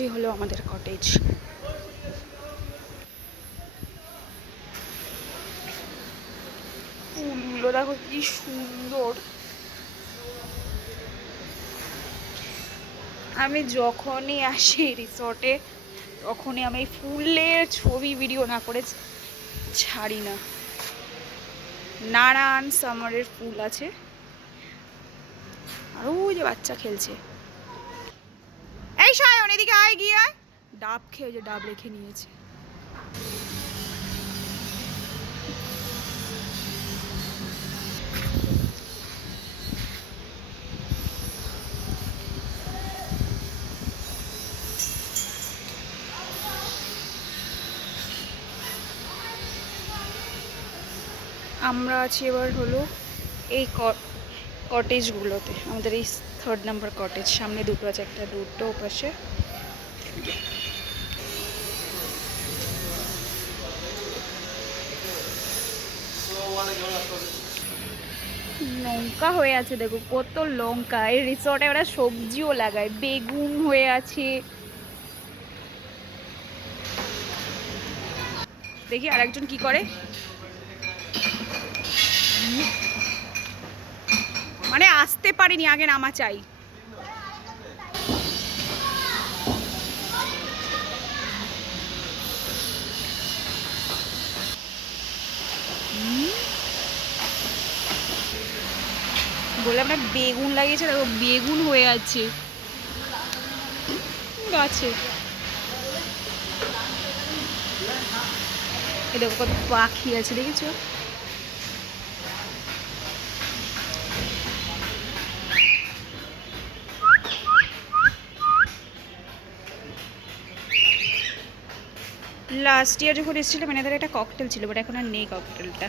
এই হলো আমাদের কটেজ। ফুলগুলো দেখো কি সুন্দর। আমি যখনই আসি রিসর্টে তখনই আমি ফুলের ছবি ভিডিও না করে ছাড়ি না। নানান সামারের ফুল আছে। আর ওই যে বাচ্চা খেলছে, এই সায়ন এদিকে আয়, গিয়ে আয়। ডাব খেয়ে যে ডাব রেখে নিয়েছে। আমরা আছি এবার হলো এই কটেজগুলোতে। আমাদের এই 3rd নাম্বার কটেজ। সামনে দুটো আছে, একটা দুটো পাশে। লঙ্কা হয়ে আছে দেখো, কত লঙ্কা। এই রিসর্টে ওরা সবজিও লাগায়, বেগুন হয়ে আছে। দেখি আরেকজন কি করে, মানে আসতে পারিনি, আগে নামা চাই। বলে আমরা বেগুন লাগিয়েছে, দেখো বেগুন হয়ে আছে গাছে। এ দেখো কত পাখি আছে, দেখেছো? লাস্ট ইয়ার যখন এসেছিলাম এনাদের একটা ককটেল ছিল, বাট এখন আর নেই ককটেলটা।